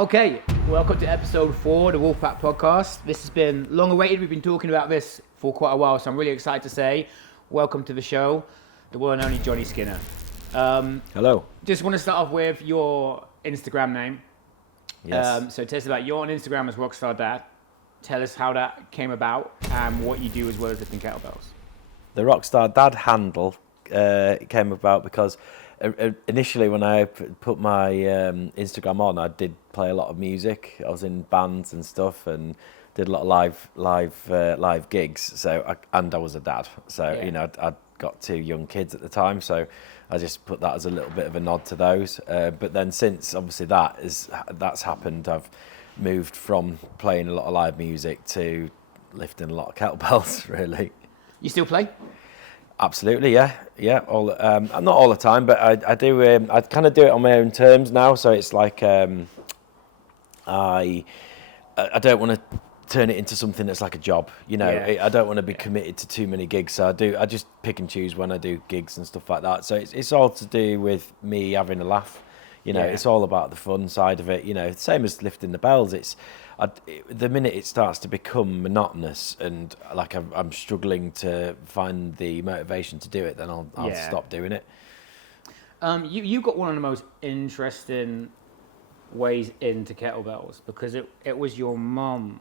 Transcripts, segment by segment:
Okay, welcome to Ep.4 of the Wolfpack Podcast. This has been long awaited. We've been talking about this for quite a while, so I'm really excited to say welcome to the show, the one and only Jonny Skinner. Hello. Just want to start off with your Instagram name. Yes. So tell us about, you're on Instagram as Rockstar Dad. Tell us how that came about and what you do as well as lifting kettlebells. The Rockstar Dad handle came about because initially when I put my Instagram on, I did play a lot of music. I was in bands and stuff and did a lot of live gigs. So I was a dad. So Yeah. you know, I'd got 2 young kids at the time. So I just put that as a little bit of a nod to those. But then since obviously that's happened, I've moved from playing a lot of live music to lifting a lot of kettlebells. Really. You still play? Absolutely, yeah. All not all the time, but I do. I kind of do it on my own terms now. So it's like I don't want to turn it into something that's like a job. You know, Yeah. I don't want to be committed to too many gigs. So I just pick and choose when I do gigs and stuff like that. So it's all to do with me having a laugh. You know, It's all about the fun side of it. You know, same as lifting the bells. The minute it starts to become monotonous and like I'm struggling to find the motivation to do it, then I'll stop doing it. You got one of the most interesting ways into kettlebells because it was your mum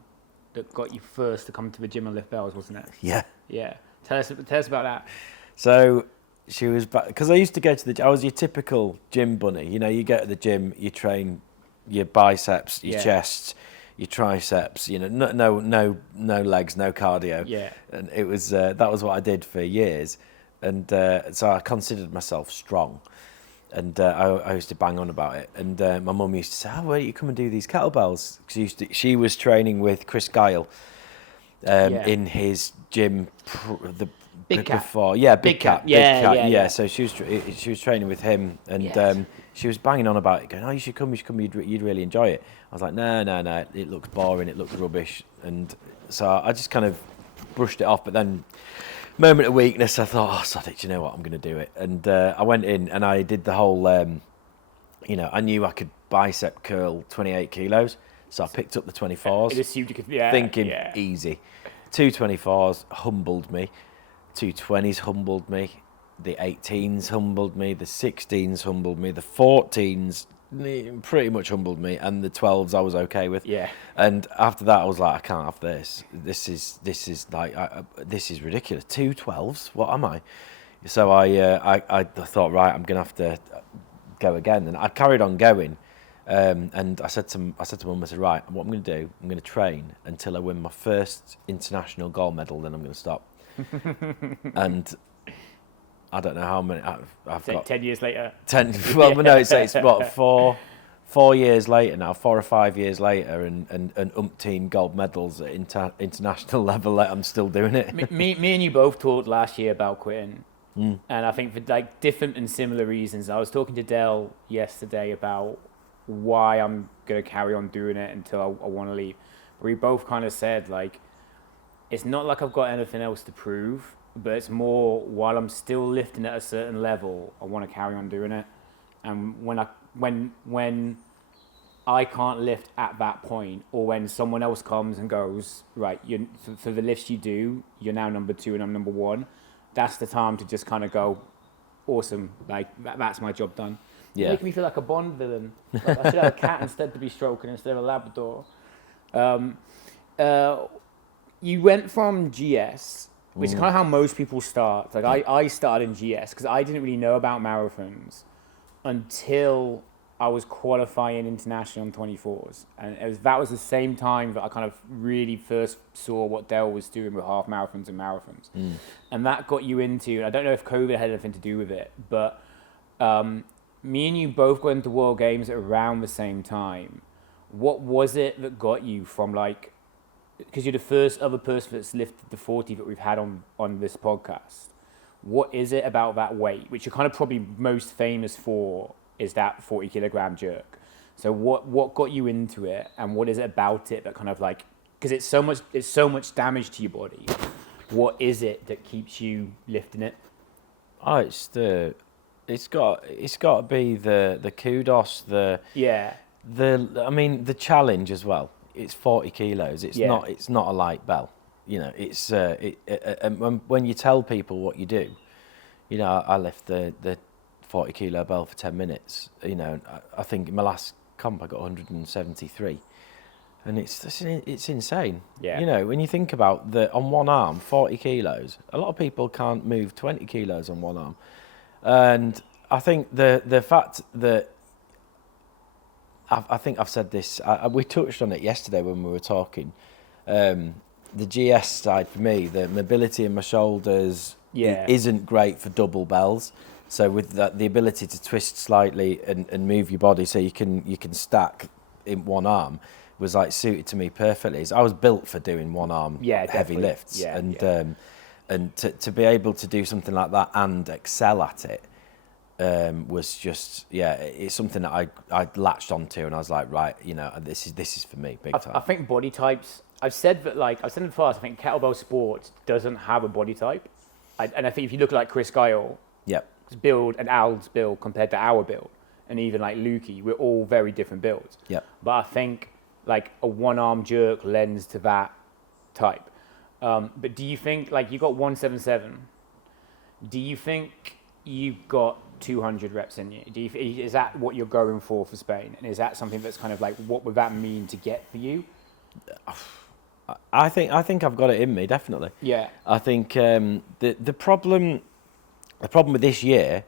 that got you first to come to the gym and lift bells, wasn't it? Yeah. Yeah. Tell us about that. So she was back because I used to go to the. I was your typical gym bunny. You know, you go to the gym, you train your biceps, your chest, your triceps. You know, no legs, no cardio. Yeah. And it was that was what I did for years, and so I considered myself strong, and I used to bang on about it. And my mum used to say, "Oh, why don't you come and do these kettlebells?" Because she was training with Chris Guile in his gym. Big Cat. Before, yeah, Big Cat. Yeah. So she was training with him, and she was banging on about it, going, "Oh, you should come, you'd really enjoy it." I was like, no, it looks boring, it looks rubbish, and so I just kind of brushed it off. But then, moment of weakness, I thought, "Oh, sod it, you know what, I'm going to do it." And I went in and I did the whole, you know, I knew I could bicep curl 28 kilos, so I picked up the 24s. It assumed you could, thinking easy. 2 24s humbled me. 220s humbled me, the 18s humbled me, the 16s humbled me, the 14s pretty much humbled me, and the 12s I was okay with. Yeah. And after that, I was like, I can't have this. This is like this is ridiculous. 2 12s, what am I? So I thought, right, I'm gonna have to go again, and I carried on going. And I said to Mum, I said, right, what I'm going to do, I'm going to train until I win my first international gold medal, then I'm going to stop. And I don't know how many I've got. 10 years later. 10. Well, no, it's what 4 years later now, 4 or 5 years later, and umpteen gold medals at international level. I'm still doing it. me and you both talked last year about quitting, and I think for like different and similar reasons. I was talking to Dell yesterday about why I'm gonna carry on doing it until I want to leave. But we both kind of said, like, it's not like I've got anything else to prove, but it's more while I'm still lifting at a certain level, I want to carry on doing it. And when I can't lift at that point, or when someone else comes and goes, right, for the lifts you do, you're now number 2 and I'm number 1, that's the time to just kind of go, awesome, like that's my job done. Yeah. Making me feel like a Bond villain. Like I should have a cat instead to be stroking instead of a Labrador. You went from GS, which is kind of how most people start. Like I started in GS because I didn't really know about marathons until I was qualifying international on 24s. And that was the same time that I kind of really first saw what Dell was doing with half marathons and marathons. And that got you into, and I don't know if COVID had anything to do with it, but me and you both got into World Games at around the same time. What was it that got you from, like, because you're the first other person that's lifted the 40 that we've had on this podcast. What is it about that weight, which you're kind of probably most famous for, is that 40 kilogram jerk? So what got you into it, and what is it about it that kind of like, because it's so much damage to your body. What is it that keeps you lifting it? Oh, it's got to be the kudos, the challenge as well. It's 40 kilos. It's not a light bell. You know, it's and when you tell people what you do, you know, I lift the 40 kilo bell for 10 minutes. You know, I think in my last comp I got 173, and it's insane. Yeah. You know, when you think about on one arm 40 kilos, a lot of people can't move 20 kilos on one arm, and I think the fact that I think I've said this. We touched on it yesterday when we were talking. The GS side for me, the mobility in my shoulders isn't great for double bells. So with that, the ability to twist slightly and move your body so you can stack in one arm was like suited to me perfectly. I was built for doing one arm heavy lifts, and to be able to do something like that and excel at it. Was just it's something that I latched onto, and I was like, right, you know, this is for me big time. I think body types. I've said in the past. I think Kettlebell Sport doesn't have a body type, and I think if you look at like Chris Guile, his build and Al's build compared to our build, and even like Lukey, we're all very different builds. But I think like a one-arm jerk lends to that type. But do you think like you got 177? Do you think you've got 200 reps in you? Is that what you're going for Spain? And is that something that's kind of like, what would that mean to get for you? I think I've got it in me, definitely. Yeah. I think the problem with this year,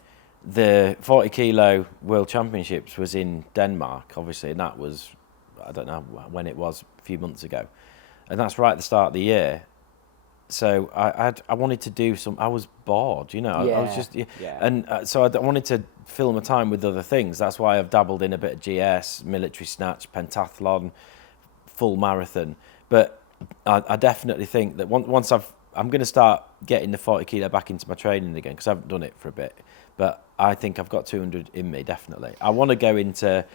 the 40 kilo World Championships was in Denmark, obviously, and that was, I don't know when it was, a few months ago, and that's right at the start of the year. So I wanted to do some. I was bored, you know. I was just, and so I wanted to fill my time with other things. That's why I've dabbled in a bit of GS, military snatch, pentathlon, full marathon. But I definitely think that once I'm going to start getting the 40 kilo back into my training again, because I haven't done it for a bit. But I think I've got 200 in me, definitely. I want to go into.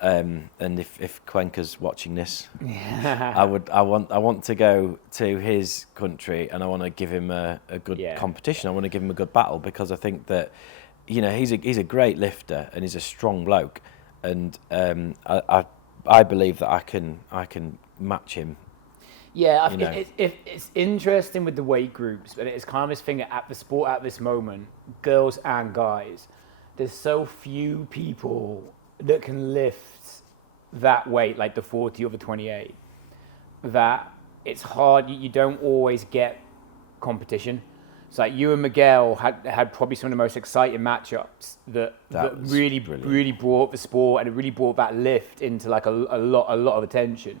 And if Cuenca's watching this, I want to go to his country, and I want to give him a good competition. I want to give him a good battle, because I think that, you know, he's a great lifter and he's a strong bloke, and I believe that I can match him. Yeah, I think it's interesting with the weight groups, but it's kind of this thing at the sport at this moment, girls and guys. There's so few people that can lift that weight, like the 40 or the 28, that it's hard. You don't always get competition. It's like you and Miguel had probably some of the most exciting matchups that really brought the sport, and it really brought that lift into like a lot of attention.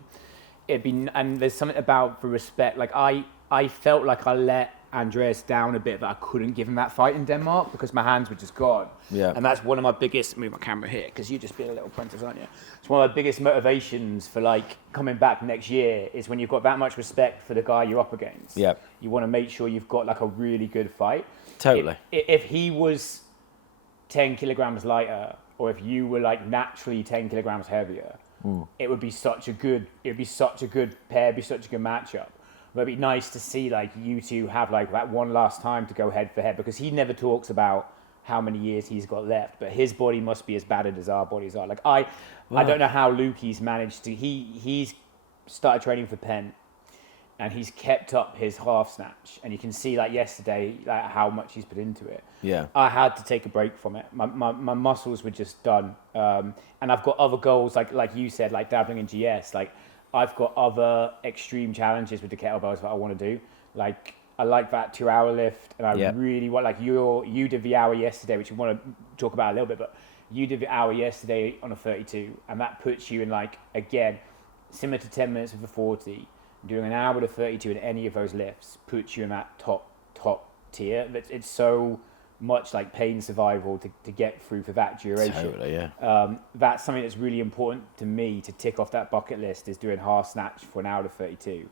And there's something about the respect. Like I felt like I let Andreas down a bit, that I couldn't give him that fight in Denmark because my hands were just gone. Yeah. And that's one of my biggest, move my camera here, because you're just being a little apprentice, aren't you? It's one of my biggest motivations for like coming back next year is when you've got that much respect for the guy you're up against. Yeah. You want to make sure you've got like a really good fight. Totally. If he was 10 kilograms lighter, or if you were like naturally 10 kilograms heavier, it would be such a good pair, it'd be such a good matchup. But it'd be nice to see like you two have like that one last time to go head for head, because he never talks about how many years he's got left, but his body must be as battered as our bodies are. Like I don't know how Lukey's managed to. He's started training for Penn, and he's kept up his half snatch, and you can see like yesterday like, how much he's put into it. Yeah. I had to take a break from it. My muscles were just done, and I've got other goals like you said, like dabbling in GS. Like I've got other extreme challenges with the kettlebells that I want to do. Like I like that 2-hour lift, and I really want, like you did the hour yesterday, which we want to talk about a little bit, but you did the hour yesterday on a 32, and that puts you in like, again, similar to 10 minutes with the 40, doing an hour to 32 in any of those lifts puts you in that top tier. It's so much like pain survival to get through for that duration. Totally, yeah. That's something that's really important to me to tick off that bucket list, is doing half snatch for an hour to 32.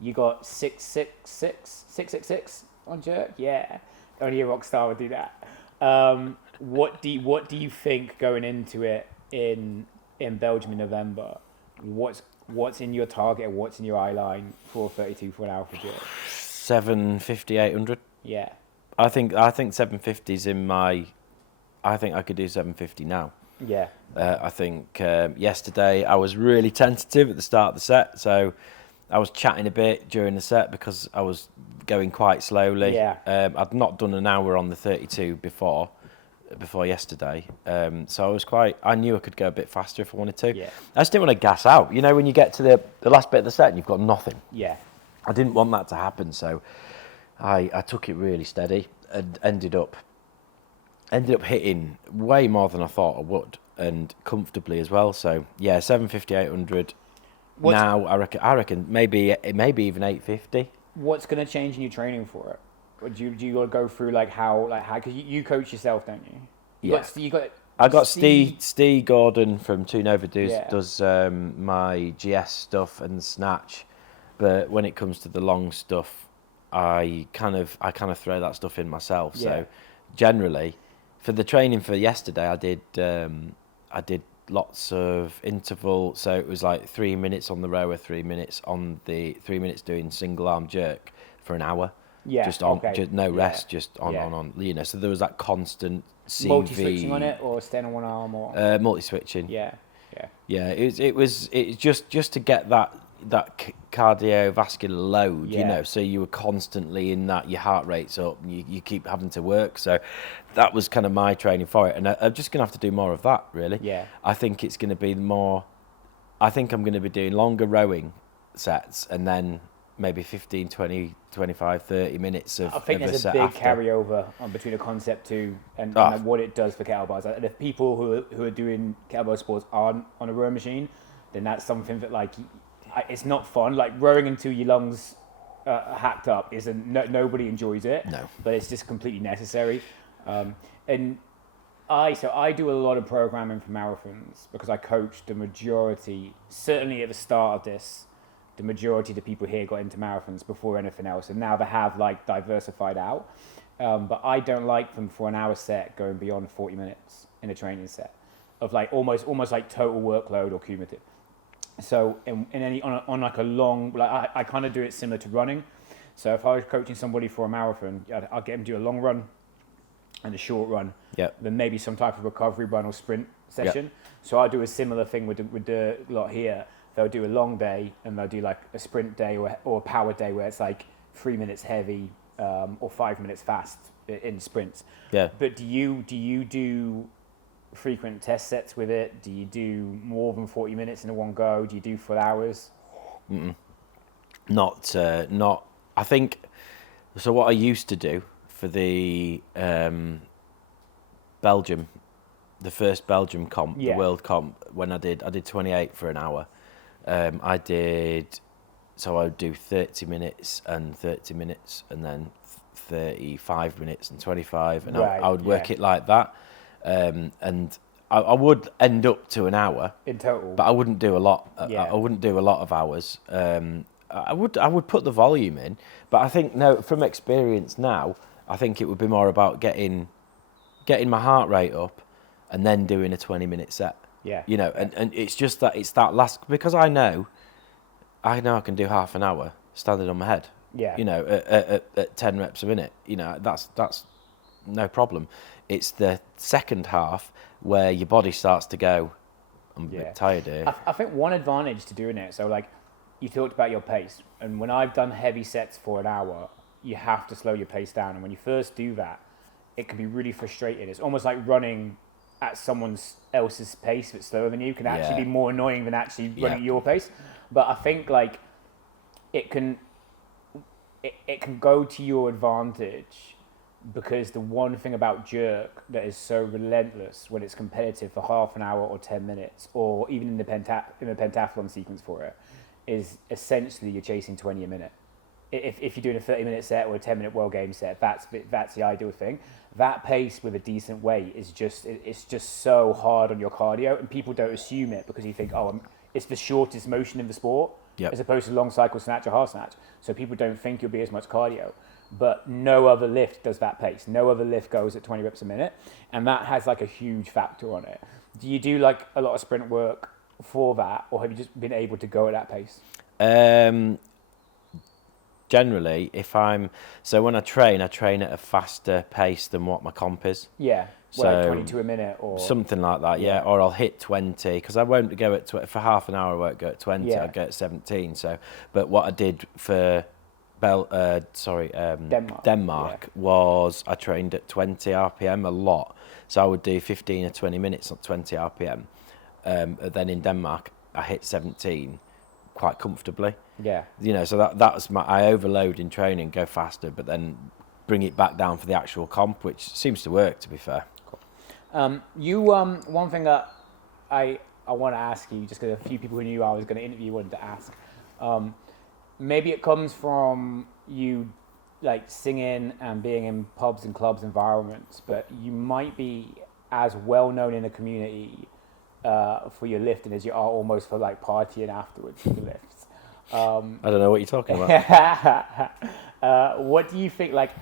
You got 666 on jerk? Yeah. Only a rock star would do that. What do you think going into it in Belgium in November? What's in your target, and what's in your eye line for 32 for an hour for jerk? 750, 800. Yeah. I think 750's in my. I think I could do 750 now. Yeah. I think yesterday I was really tentative at the start of the set, so I was chatting a bit during the set because I was going quite slowly. Yeah. I'd not done an hour on the 32 before yesterday, so I knew I could go a bit faster if I wanted to. Yeah. I just didn't want to gas out. You know, when you get to the last bit of the set and you've got nothing. Yeah. I didn't want that to happen, so I took it really steady and ended up hitting way more than I thought I would, and comfortably as well. So yeah, 750, 800. Now I reckon maybe even 850. What's going to change in your training for it? Or do you go through how because you coach yourself, don't you? I got Steve Gordon from Two Nova Yeah. does my GS stuff and snatch, but when it comes to the long stuff, I kind of throw that stuff in myself. Yeah. So generally, for the training for yesterday, I did lots of interval. So it was like 3 minutes on the rower, 3 minutes doing single arm jerk for an hour. Yeah. Just on, okay. just no rest, Yeah. just on. You know, so there was that constant CV. Multi-switching on it, or staying on one arm, or multi-switching. yeah. Yeah, it was just to get that cardiovascular load, Yeah. you know, so you were constantly in that, your heart rate's up, and you keep having to work. So that was kind of my training for it, and I'm just going to have to do more of that, really. Yeah. I think it's going to be I think I'm going to be doing longer rowing sets, and then maybe 15, 20, 25, 30 minutes of I think of there's a set big after. carryover between the concept two and like what it does for kettlebells. And if people who are doing kettlebell sports aren't on a row machine, then that's something that it's not fun. Like rowing until your lungs are hacked up nobody enjoys it. No. But it's just completely necessary. And I do a lot of programming for marathons because I coach the majority, certainly at the start of this. The majority of the people here got into marathons before anything else, and now they have diversified out. But I don't like them for an hour set going beyond 40 minutes in a training set of almost like total workload or cumulative. So on a long, I kind of do it similar to running. So if I was coaching somebody for a marathon, I'll get them to do a long run and a short run. Yeah. Then maybe some type of recovery run or sprint session. Yep. So I do a similar thing with the lot here. They'll do a long day and they'll do a sprint day or a power day where it's 3 minutes heavy or 5 minutes fast in sprints. Yeah. But do you do frequent test sets with it? Do you do more than 40 minutes in one go? Do you do full hours? Not. I think. So what I used to do for the Belgium, the first Belgium comp, the World comp, when I did 28 for an hour. I would do 30 minutes and 30 minutes and then 35 minutes and 25, and I would work it like that. And I would end up to an hour in total, but I wouldn't do a lot. I wouldn't do a lot of hours. I would put the volume in, but I think from experience now, I think it would be more about getting my heart rate up and then doing a 20-minute set. Yeah. You know, and it's just that last, because I know I can do half an hour standing on my head. Yeah. You know, at 10 reps a minute. You know, that's no problem. It's the second half where your body starts to go, I'm a bit tired here. I think one advantage to doing it, so you talked about your pace, and when I've done heavy sets for an hour, you have to slow your pace down. And when you first do that, it can be really frustrating. It's almost like running at someone else's pace that's slower than you can actually be more annoying than actually running at your pace. But I think it can go to your advantage, because the one thing about jerk that is so relentless when it's competitive for half an hour or 10 minutes, or even in the pentathlon sequence for it, is essentially you're chasing 20 a minute. If you're doing a 30-minute set or a 10-minute World Game set, that's the ideal thing. That pace with a decent weight is just so hard on your cardio, and people don't assume it because you think, it's the shortest motion in the sport, as opposed to long cycle snatch or half snatch. So people don't think you'll be as much cardio. But no other lift does that pace. No other lift goes at 20 reps a minute, and that has a huge factor on it. Do you do a lot of sprint work for that, or have you just been able to go at that pace? Generally, when I train at a faster pace than what my comp is. Yeah. So like 22 a minute or something like that, yeah. Or I'll hit 20 because I won't go at for half an hour. I won't go at 20. Yeah. I'll go at 17. So, but what I did for Denmark was I trained at 20 RPM a lot. So I would do 15 or 20 minutes on 20 RPM. Then in Denmark, I hit 17 quite comfortably. Yeah. So that was I overload in training, go faster, but then bring it back down for the actual comp, which seems to work, to be fair. Cool. One thing that I want to ask you, just because a few people who knew I was going to interview wanted to ask. Maybe it comes from you like singing and being in pubs and clubs environments, but you might be as well known in the community for your lifting as you are almost for like partying afterwards for your lifts. I don't know what you're talking about. What do you think? Like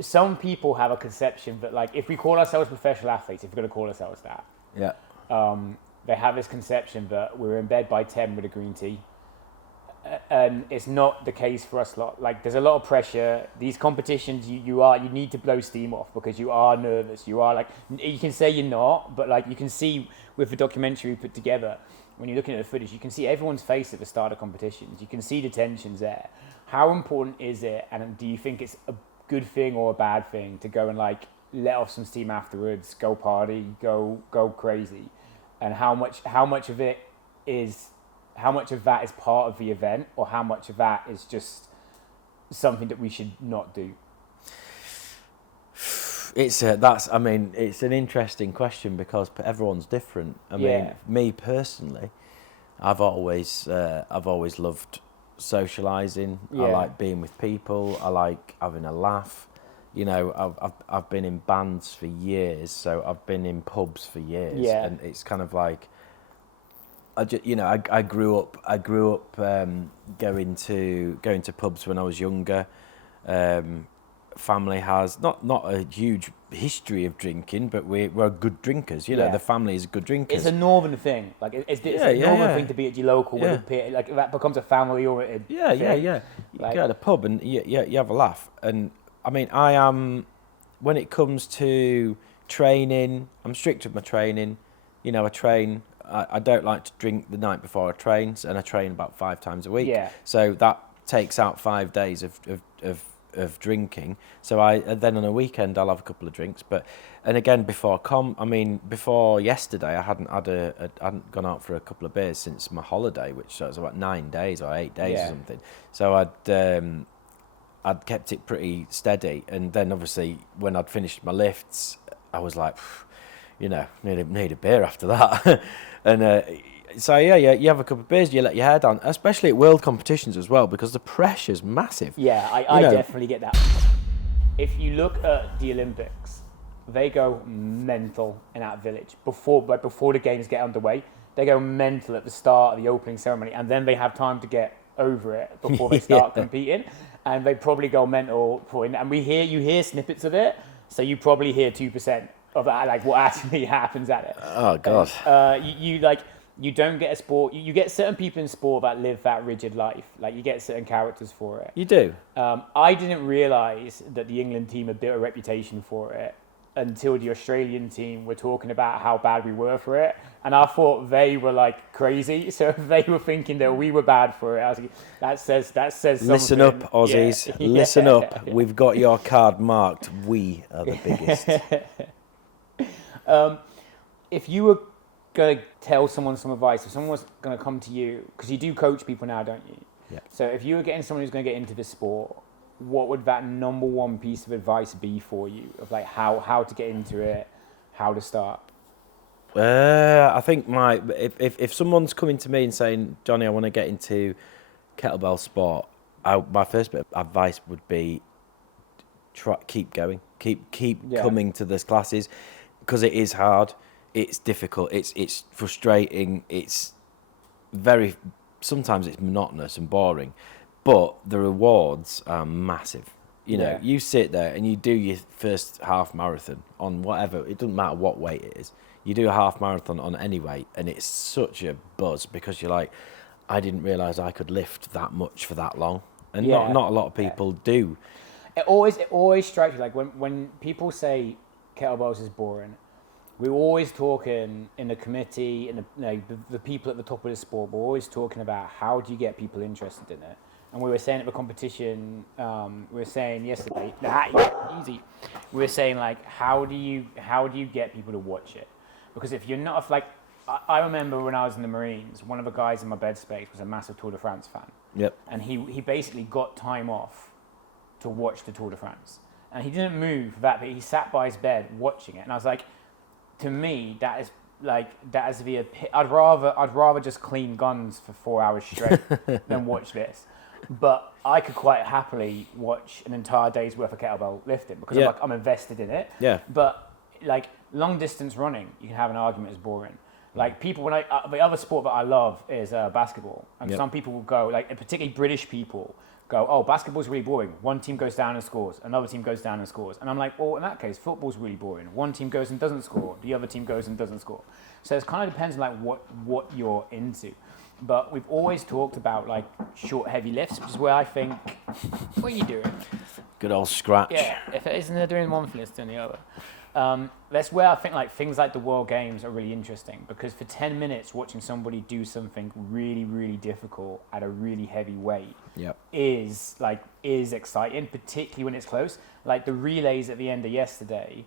some people have a conception that like if we call ourselves professional athletes, if we're going to call ourselves that, they have this conception that we're in bed by 10 with a green tea. And it's not the case for us lot. Like there's a lot of pressure. These competitions, you need to blow steam off because you are nervous. You are like, you can say you're not, but like you can see with the documentary we put together, when you're looking at the footage, you can see everyone's face at the start of competitions. You can see the tensions there. How important is it? And do you think it's a good thing or a bad thing to go and like let off some steam afterwards, go party, go crazy? And how much of that is part of the event, or how much of that is just something that we should not do? It's an interesting question because everyone's different. I mean, me personally, I've always loved socializing. I like being with people. I like having a laugh. I've been in bands for years, so I've been in pubs for years, and it's kind of like I grew up going to pubs when I was younger. Family has not a huge history of drinking, but we're good drinkers. The family is good drinkers. It's a northern thing. Like it's a northern thing to be at your local. Like that becomes a family oriented. You go to the pub and you have a laugh. And I mean, I am when it comes to training, I'm strict with my training. I train. I don't like to drink the night before I train, and I train about 5 times a week. Yeah. So that takes out 5 days of drinking. So then on a weekend I'll have a couple of drinks. And again before yesterday I hadn't hadn't gone out for a couple of beers since my holiday, which was about 9 days or 8 days or something. So I'd kept it pretty steady, and then obviously when I'd finished my lifts, I was like, need a beer after that. And you have a couple of beers, you let your hair down, especially at world competitions as well, because the pressure's massive. Yeah, I definitely get that. If you look at the Olympics, they go mental in that village before the games get underway. They go mental at the start of the opening ceremony, and then they have time to get over it before they start competing, and they probably go mental. And you hear snippets of it, so you probably hear 2% of that, like what actually happens at it. Oh God. You don't get a sport. You get certain people in sport that live that rigid life. Like you get certain characters for it. You do. I didn't realise that the England team had built a reputation for it until the Australian team were talking about how bad we were for it, and I thought they were like crazy. So if they were thinking that we were bad for it, I was like, that says something. Listen up, Aussies. Yeah. Listen up. We've got your card marked. We are the biggest. If you were going to tell someone some advice, if someone was going to come to you, because you do coach people now, don't you? Yeah. So if you were getting someone who's going to get into this sport, what would that number one piece of advice be for you? Of like how to get into it, how to start? I think if someone's coming to me and saying, Jonny, I want to get into kettlebell sport, my first bit of advice would be keep going, keep coming to these classes, because it is hard, it's difficult, it's frustrating, sometimes it's monotonous and boring, but the rewards are massive. You sit there and you do your first half marathon on whatever, it doesn't matter what weight it is. You do a half marathon on any weight, and it's such a buzz because you're like, I didn't realise I could lift that much for that long. And not a lot of people do. It always strikes me, like when people say kettlebells is boring. We were always talking in the committee and the people at the top of the sport. We're always talking about how do you get people interested in it. And we were saying at the competition, we were saying yesterday, easy. We were saying like, how do you get people to watch it? Because if you're not like, I remember when I was in the Marines, one of the guys in my bed space was a massive Tour de France fan. Yep. And he basically got time off to watch the Tour de France. And he didn't move that, but he sat by his bed watching it. And I was like, to me, that is I'd rather just clean guns for 4 hours straight than watch this. But I could quite happily watch an entire day's worth of kettlebell lifting because I'm invested in it. Yeah. But like long distance running, you can have an argument as boring. Like people, the other sport that I love is basketball, and some people will go, like particularly British people, go, oh, basketball's really boring. One team goes down and scores, another team goes down and scores. And I'm like, well, in that case, football's really boring. One team goes and doesn't score, the other team goes and doesn't score. So it kind of depends on like what you're into. But we've always talked about like short, heavy lifts, which is where I think, what are you doing? Good old scratch. Yeah, if it isn't they're doing one thing, it's doing the other. That's where I think like things like the World Games are really interesting because for 10 minutes watching somebody do something really, really difficult at a really heavy weight is exciting, particularly when it's close. Like the relays at the end of yesterday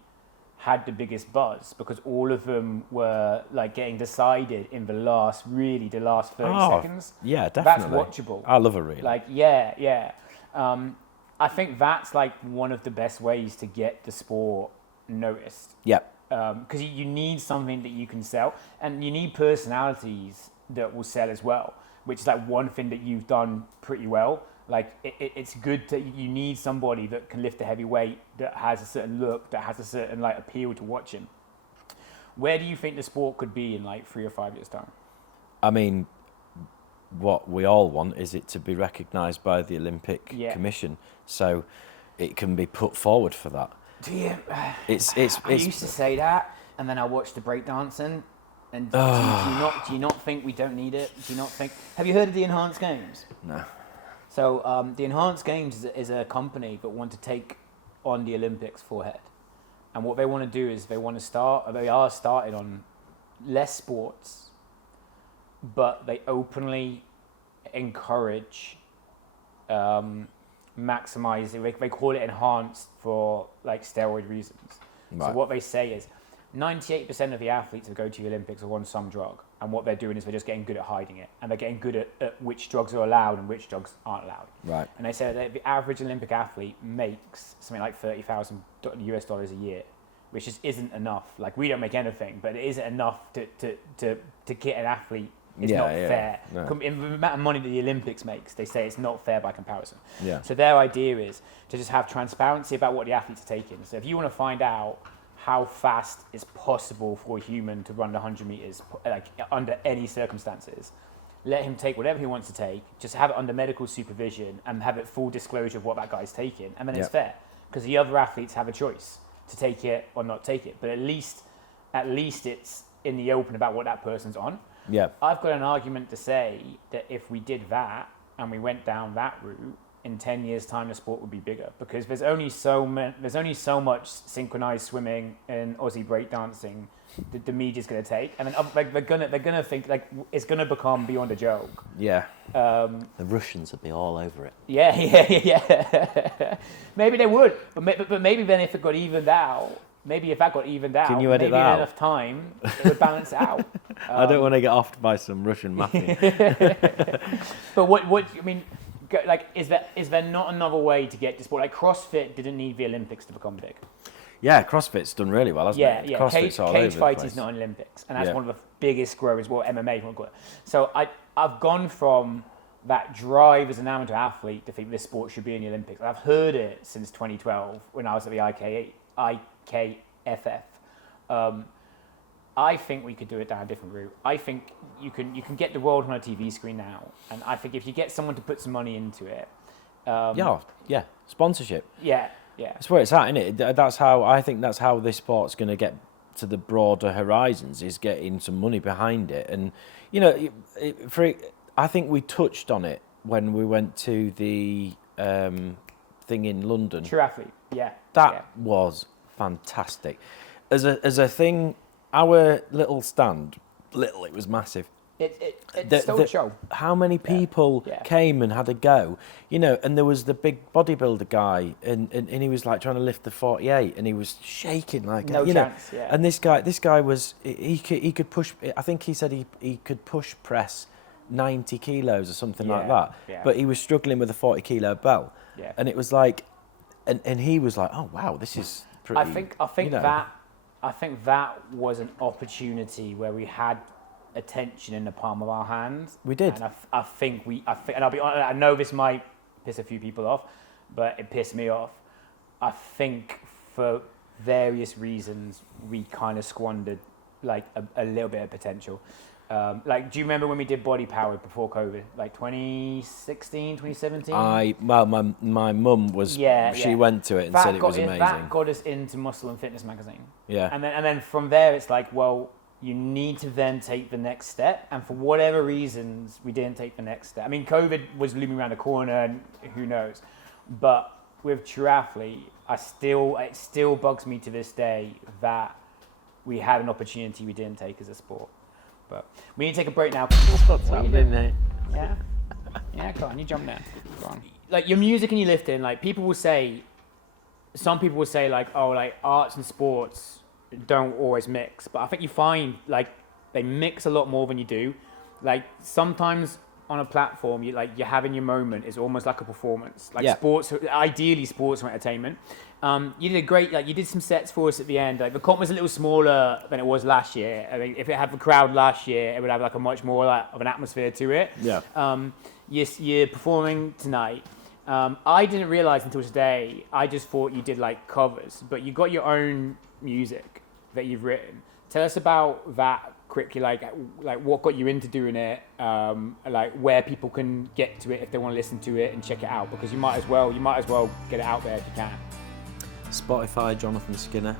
had the biggest buzz because all of them were like getting decided in the last 30 seconds. Yeah, definitely. That's watchable. I love a relay. Like, yeah. I think that's like one of the best ways to get the sport noticed. Yeah. Because you need something that you can sell, and you need personalities that will sell as well, which is like one thing that you've done pretty well. Like it's good that you need somebody that can lift a heavy weight, that has a certain look, that has a certain like appeal to watching. Where do you think the sport could be in like 3 or 5 years' time? I mean, what we all want is it to be recognised by the Olympic Commission, so it can be put forward for that. Do you? It's I used to say that, and then I watched the breakdancing. And do you not think we don't need it? Do you not think? Have you heard of the Enhanced Games? No. So the Enhanced Games is a company that want to take on the Olympics for head, and what they want to do is they are started on less sports, but they openly encourage maximizing. They call it enhanced for like steroid reasons. Right. So what they say is 98% of the athletes that go to the Olympics are on some drug, and what they're doing is they're just getting good at hiding it, and they're getting good at which drugs are allowed and which drugs aren't allowed. Right. And they say that the average Olympic athlete makes something like $30,000 a year, which just isn't enough. Like we don't make anything, but it isn't enough to get an athlete. It's not fair. No. In the amount of money that the Olympics makes, they say it's not fair by comparison. Yeah. So their idea is to just have transparency about what the athletes are taking. So if you want to find out how fast it's possible for a human to run the 100 meters, like under any circumstances, let him take whatever he wants to take, just have it under medical supervision and have it full disclosure of what that guy's taking, and then it's fair. Because the other athletes have a choice to take it or not take it. But at least it's in the open about what that person's on. Yeah. I've got an argument to say that if we did that and we went down that route, in 10 years' time, the sport would be bigger because there's only so much synchronized swimming and Aussie breakdancing that the media's going to take, and then they're gonna think like it's going to become beyond a joke. Yeah. The Russians would be all over it. Yeah. Maybe they would, but maybe then if it got evened out. Maybe if that got evened out, can you edit maybe that in out? Enough time, it would balance it out. I don't want to get offed by some Russian mafia. But what I mean, like, is there not another way to get to sport? Like CrossFit didn't need the Olympics to become big. Yeah, CrossFit's done really well, hasn't it? Yeah. CrossFit's cage fighting is not in Olympics, and that's one of the biggest growers. Well, MMA, call it. So I've gone from that drive as an amateur athlete to think this sport should be in the Olympics. I've heard it since 2012 when I was at the IKMF. I think we could do it down a different route. I think you can get the world on a TV screen now, and I think if you get someone to put some money into it, sponsorship. Yeah. That's where it's at, isn't it? That's how this sport's going to get to the broader horizons, is getting some money behind it. And I think we touched on it when we went to the thing in London. True Athlete. Yeah. That was fantastic. As a thing, our little stand, it was massive. It stole the show. How many people came and had a go, and there was the big bodybuilder guy, and he was like trying to lift the 48, and he was shaking like no chance. Yeah. And this guy was he could push. I think he said he could push press 90 kilos or something like that. Yeah. But he was struggling with a 40 kilo bell. Yeah. And it was like, and he was like, oh wow, this is pretty. I think that was an opportunity where we had attention in the palm of our hands. We did. And I think, and I'll be honest, I know this might piss a few people off, but it pissed me off. I think for various reasons, we kind of squandered like a little bit of potential. Like, do you remember when we did Body Power before COVID? Like 2016, 2017? My mum was, she went to it and said it was amazing. That got us into Muscle and Fitness magazine. Yeah. And then from there, it's like, well, you need to then take the next step. And for whatever reasons, we didn't take the next step. I mean, COVID was looming around the corner, and who knows. But with Triathlete, it still bugs me to this day that we had an opportunity we didn't take as a sport. But we need to take a break now. What's happening, mate? Yeah? Yeah, go on, you jump down. Go on. Like, your music and your lifting, like, some people will say, like, oh, like, arts and sports don't always mix, but I think you find like they mix a lot more than you do. Like sometimes on a platform, you're having your moment is almost like a performance. Like sports, ideally sports or entertainment. You did great. Like you did some sets for us at the end. Like the comp was a little smaller than it was last year. I mean, if it had the crowd last year, it would have like a much more like of an atmosphere to it. Yeah. You're performing tonight. I didn't realize until today. I just thought you did like covers, but you got your own music that you've written. Tell us about that quickly, like what got you into doing it, like where people can get to it if they want to listen to it and check it out, because you might as well get it out there if you can. Spotify, Jonathan Skinner,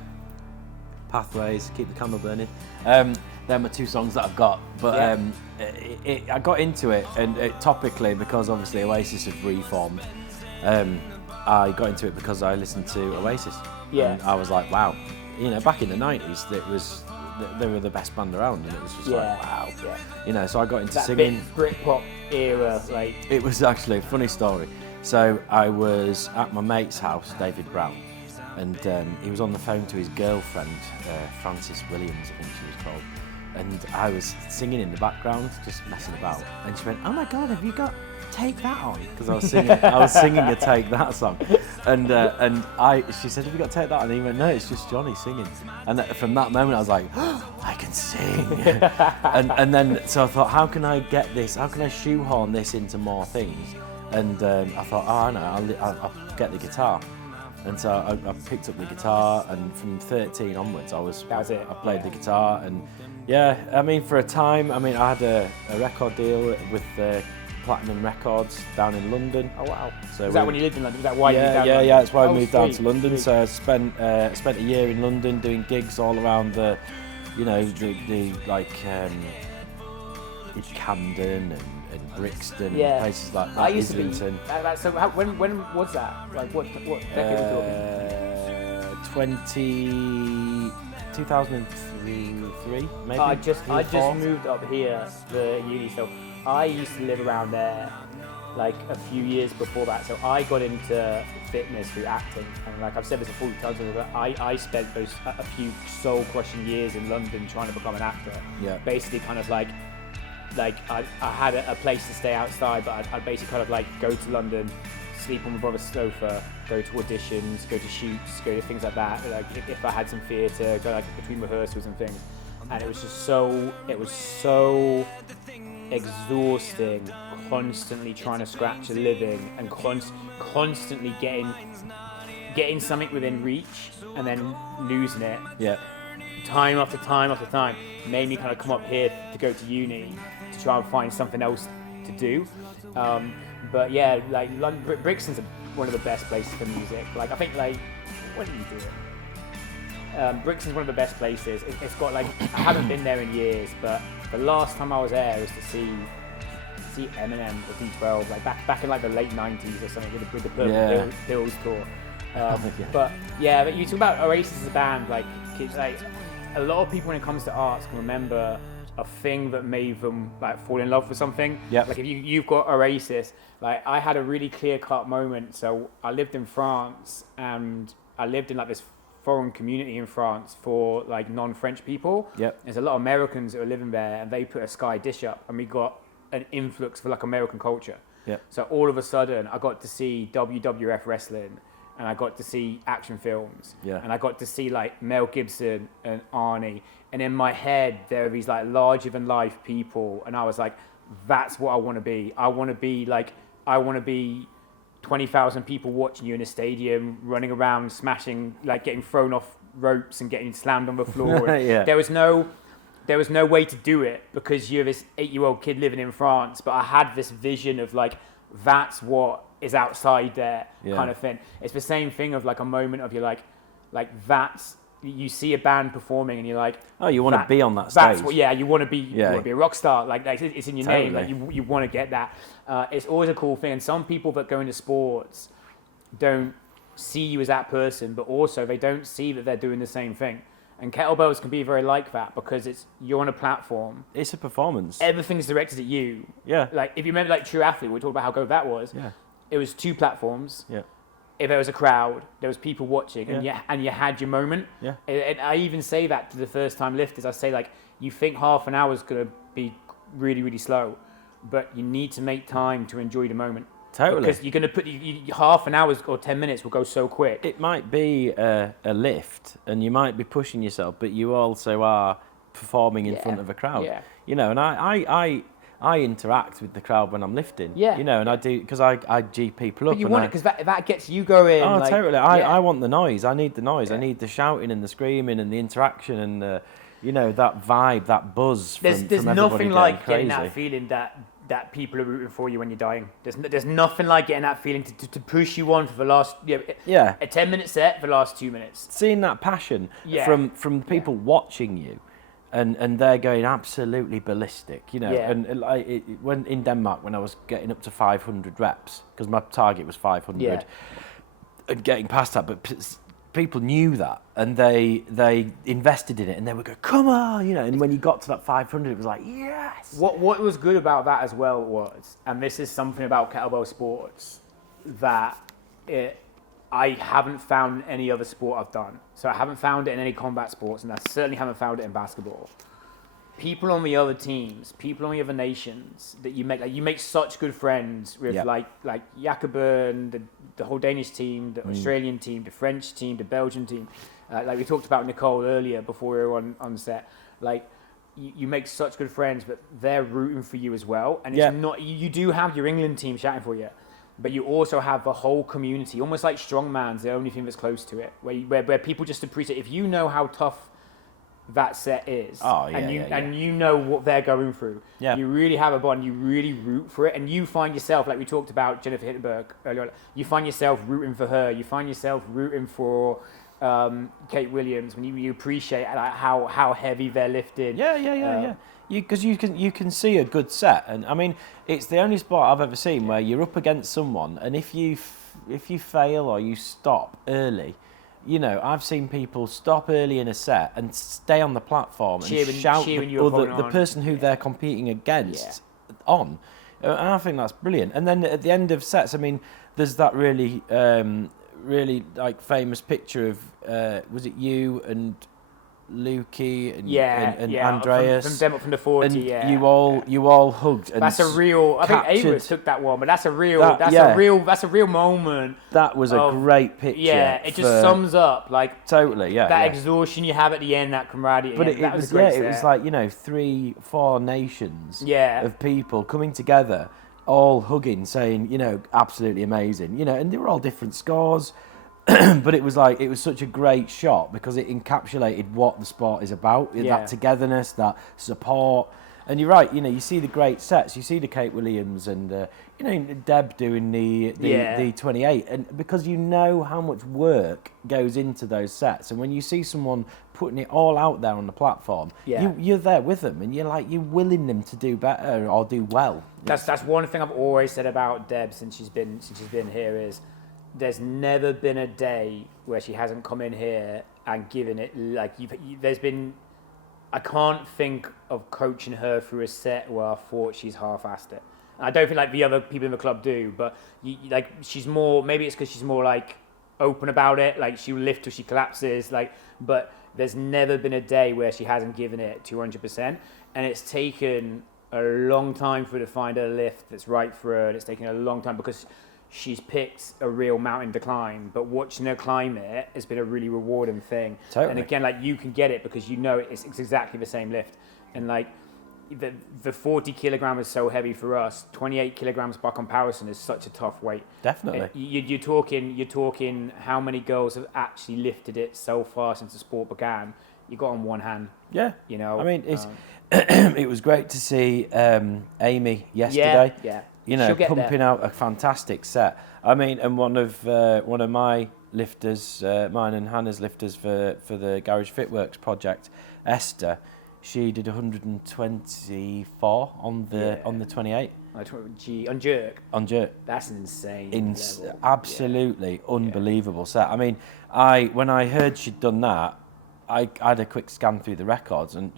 Pathways, Keep the Candle Burning. They're my two songs that I've got, but I got into it and topically because obviously Oasis have reformed. I got into it because I listened to Oasis. Yeah. And I was like, wow. Back in the 90s, they were the best band around, and it was just like, wow. Yeah. So I got into singing. That Britpop era, like. It was actually a funny story. So I was at my mate's house, David Brown, and he was on the phone to his girlfriend, Frances Williams, I think she was called, and I was singing in the background, just messing about, and she went, "Oh my God, have you got Take That on?" Because I was singing a Take That song, and she said, "Have you got Take That?" And he went, "No, it's just Jonny singing." And from that moment, I was like, oh, "I can sing." and then so I thought, how can I get this? How can I shoehorn this into more things? And I thought, oh, I know, I'll get the guitar. And so I picked up the guitar, and from 13 onwards, I played the guitar, and I mean, for a time, I had a record deal with Platinum Records down in London. Oh wow! So was that when you lived in London? Was that why you moved down? Yeah, that's why I moved down to London. Sweet. So I spent a year in London doing gigs all around the Camden and Brixton and places like that. I used Islington. To be. So when was that? Like what decade were we talking? 2003 maybe. I just moved up here for uni, so I used to live around there like a few years before that. So I got into fitness through acting, and like I've said this a few times, but I spent a few soul-crushing years in London trying to become an actor. Yeah. Basically, kind of like I had a place to stay outside, but I'd basically kind of like go to London, sleep on my brother's sofa, go to auditions, go to shoots, go to things like that. Like if I had some theatre, go like between rehearsals and things. And it was so exhausting, constantly trying to scratch a living and constantly getting something within reach and then losing it. Yeah. Time after time after time made me kind of come up here to go to uni to try and find something else to do. But yeah, like Brixton's one of the best places for music. Like I think like when did you do it? Brixton's one of the best places. It's got like I haven't been there in years, but the last time I was there was to see Eminem or D12, like back in like the late '90s or something with the Purple Hills tour. But yeah, but you talk about Oasis as a band, like a lot of people when it comes to arts can remember a thing that made them like fall in love with something. Yep. Like if you've got Oasis, like I had a really clear-cut moment. So I lived in France and I lived in like this foreign community in France for like non-French people. Yep. There's a lot of Americans that are living there and they put a Sky dish up and we got an influx of like American culture. Yep. So all of a sudden I got to see WWF wrestling and I got to see action films. Yeah. And I got to see like Mel Gibson and Arnie. And in my head, there are these like larger than life people. And I was like, that's what I want to be. I want to be 20,000 people watching you in a stadium, running around, smashing, like getting thrown off ropes and getting slammed on the floor. Yeah. There was no way to do it because you're this 8-year-old kid living in France. But I had this vision of like, that's what is outside there, kind of thing. It's the same thing of like a moment of you're like that's, you see a band performing and you're like, oh, you want to be on that stage. That's what, you want to be. You want to be a rock star. Like it's in your name. Like you want to get that. It's always a cool thing. And some people that go into sports don't see you as that person, but also they don't see that they're doing the same thing. And kettlebells can be very like that because you're on a platform. It's a performance. Everything's directed at you. Yeah. Like if you remember, like True Athlete, we talked about how good that was. Yeah. It was 2 platforms. Yeah. If there was a crowd, there was people watching, and you had your moment. Yeah. And I even say that to the first-time lifters. I say, like, you think half an hour is going to be really, really slow, but you need to make time to enjoy the moment. Totally. Because you're going to put half an hour or 10 minutes will go so quick. It might be a lift, and you might be pushing yourself, but you also are performing in front of a crowd. Yeah. You know, and I interact with the crowd when I'm lifting. Yeah. You know, and I do because I G people up. But you want it because that gets you going. Oh, like, totally. I want the noise. I need the noise. Yeah. I need the shouting and the screaming and the interaction and the, you know, that vibe, that buzz. There's from nothing like crazy. getting that feeling that people are rooting for you when you're dying. There's nothing like getting that feeling to push you on for the last a 10-minute set for the last 2 minutes. Seeing that passion from people watching you. And they're going absolutely ballistic, you know. Yeah. And when in Denmark, when I was getting up to 500 reps, because my target was 500, and getting past that, but people knew that, and they invested in it, and they would go, "Come on," you know. And when you got to that 500, it was like, yes. What was good about that as well was, and this is something about kettlebell sports that I haven't found in any other sport I've done. So I haven't found it in any combat sports, and I certainly haven't found it in basketball. People on the other teams, people on the other nations that you make such good friends with, like Jakoben, the whole Danish team, the Australian team, the French team, the Belgian team. Like we talked about Nicole earlier before we were on set. Like you make such good friends, but they're rooting for you as well. And it's not, you do have your England team shouting for you. But you also have the whole community, almost like strongman's the only thing that's close to it, where people just appreciate. If you know how tough that set is, and you know what they're going through, you really have a bond. You really root for it, and you find yourself, like we talked about Jennifer Hittenberg earlier on, you find yourself rooting for her. You find yourself rooting for Kate Williams when you appreciate like how heavy they're lifting. Yeah. Because you can see a good set, and I mean it's the only sport I've ever seen where you're up against someone, and if you fail or you stop early, you know, I've seen people stop early in a set and stay on the platform and shout the person who they're competing against on, and I think that's brilliant. And then at the end of sets, I mean, there's that really like famous picture of was it you and Lukey and Andreas from the 40, and you all hugged. And that's a real. I think Ava took that one, but that's a real moment. That was a great picture. Yeah, it just sums up like totally. Yeah, that exhaustion you have at the end, that camaraderie. But it was it was like, you know, 3-4 nations of people coming together, all hugging, saying, you know, absolutely amazing. You know, and they were all different scores. But it was such a great shot because it encapsulated what the sport is about, that togetherness, that support. And you're right, you know, you see the great sets, you see the Kate Williams and you know, Deb doing the 28, and because you know how much work goes into those sets, and when you see someone putting it all out there on the platform, you're there with them, and you're willing them to do better or do well. That's one thing I've always said about Deb since she's been here is, there's never been a day where she hasn't come in here and given it like there's been. I can't think of coaching her through a set where I thought she's half-assed it. And I don't think like the other people in the club do, but like she's more. Maybe it's because she's more like open about it. Like she'll lift till she collapses. Like, but there's never been a day where she hasn't given it 200%, and it's taken a long time for her to find a lift that's right for her. And it's taken a long time because she's picked a real mountain decline, but watching her climb it has been a really rewarding thing. Totally. And again, like you can get it because you know it's exactly the same lift. And like the 40 kilogram is so heavy for us. 28 kilograms by comparison is such a tough weight. Definitely. You're talking how many girls have actually lifted it so far since the sport began. You got on one hand. Yeah. You know. I mean, it's it was great to see Amy yesterday. Yeah. You know, pumping out a fantastic set. I mean, and one of my lifters, mine and Hannah's lifters for the Garage Fitworks project, Esther, she did 124 on the 28. On jerk. On jerk. That's insane. Absolutely unbelievable set. I mean, when I heard she'd done that, I had a quick scan through the records, and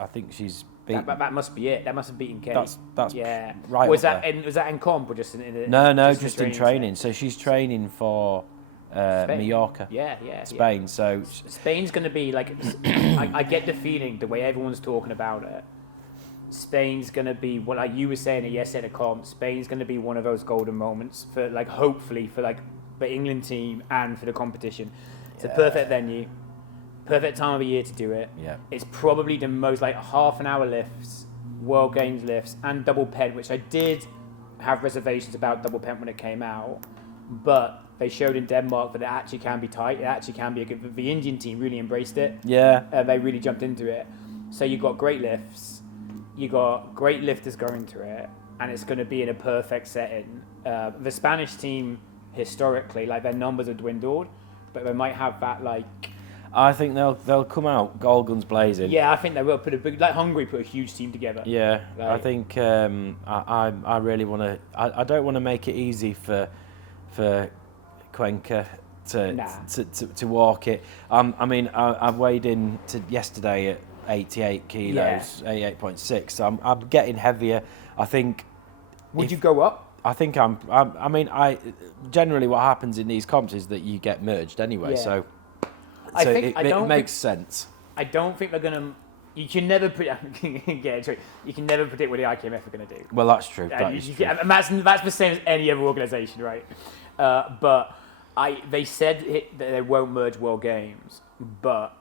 I think she's. That must be it. That must have beaten Kate. That's yeah. right. Was that in comp or just in No, just in training. So she's training for Mallorca. Yeah. Spain. So Spain's going to be like. I get the feeling the way everyone's talking about it. Spain's going to be what like you were saying it yesterday at comp. Spain's going to be one of those golden moments for like hopefully for like the England team and for the competition. It's a perfect venue. Perfect time of the year to do it. Yeah. It's probably the most like half an hour lifts, World Games lifts, and double pen, which I did have reservations about double pen when it came out, but they showed in Denmark that it actually can be tight. It actually can be a good. The Indian team really embraced it. Yeah. They really jumped into it. So you got great lifts, you got great lifters going to it, and it's going to be in a perfect setting. The Spanish team historically, like their numbers have dwindled, but they might have that like. I think they'll come out all guns blazing. Yeah, I think they will put a big like Hungary put a huge team together. Yeah, like, I think I really want to. I don't want to make it easy for Cuenca to walk it. I mean, I weighed in to yesterday at 88 kilos, 88.6. So I'm getting heavier. I think. Would you go up? I think I mean, generally what happens in these comps is that you get merged anyway. Yeah. So it makes sense. I don't think they're gonna. You can never predict. You can never predict what the IKMF are gonna do. Well, that's true. And that's the same as any other organisation, right? But they said that they won't merge World Games, but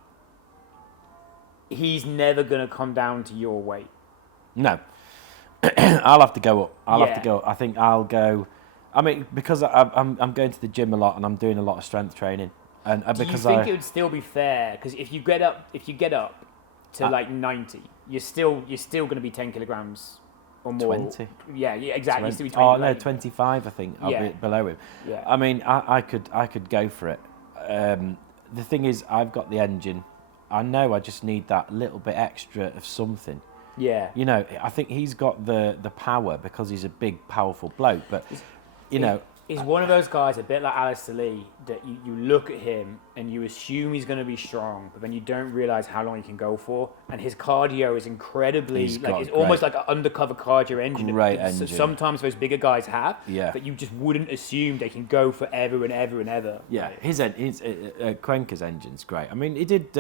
he's never gonna come down to your weight. No, I'll have to go up. Have to go. I think I'll go. I mean, because I'm going to the gym a lot and I'm doing a lot of strength training. And because do you think it would still be fair? Because if you get up to like 90, you're still going to be 10 kilograms or more. 20. Yeah, exactly. 20. Oh no, 25. I think I'll be below him. Yeah. I mean, I could go for it. The thing is, I've got the engine. I know I just need that little bit extra of something. Yeah. You know, I think he's got the power because he's a big, powerful bloke. But you know. He's one of those guys, a bit like Alistair Lee, that you look at him and you assume he's going to be strong, but then you don't realise how long he can go for. And his cardio is incredibly, it's almost like an undercover cardio engine. Great engine. Sometimes those bigger guys have, yeah. that you just wouldn't assume they can go forever and ever and ever. Yeah, his Cuenca's engine's great. I mean, he did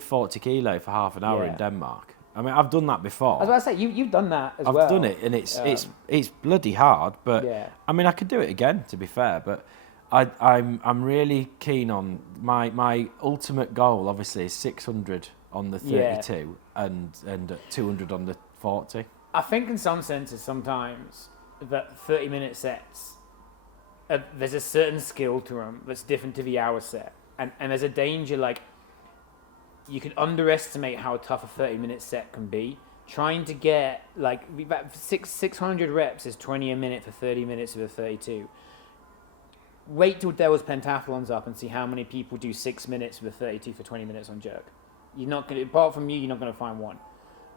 40 kilo for half an hour in Denmark. I mean, I've done that before. I was about to say, you've done that as well. I've done it, and it's bloody hard. But I mean, I could do it again, to be fair. But I'm really keen on my ultimate goal. Obviously, is 600 on the 32 and 200 on the 40. I think, in some senses, sometimes that 30-minute sets, there's a certain skill to them that's different to the hour set, and there's a danger like. You can underestimate how tough a 30-minute set can be. Trying to get, like, 600 reps is 20 a minute for 30 minutes of a 32. Wait till Dell's pentathlon's up and see how many people do 6 minutes with a 32 for 20 minutes on jerk. You're not going to, apart from you, you're not going to find one.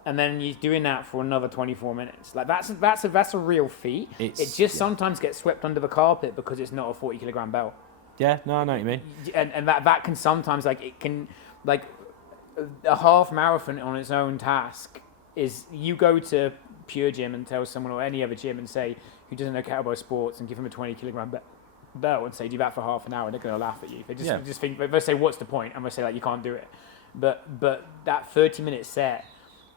and then you're doing that for another 24 minutes. Like that's a real feat. It just sometimes gets swept under the carpet because it's not a 40 kilogram belt. Yeah, no, I know what you mean. And that can sometimes, like, it can, like, a half marathon on its own task is, you go to Pure Gym and tell someone, or any other gym, and say, who doesn't know kettlebell sports, and give them a 20 kilogram belt and say, do that for half an hour, and they're going to laugh at you. They just think, they say, what's the point? I'm going to say, like, you can't do it. But that 30-minute set,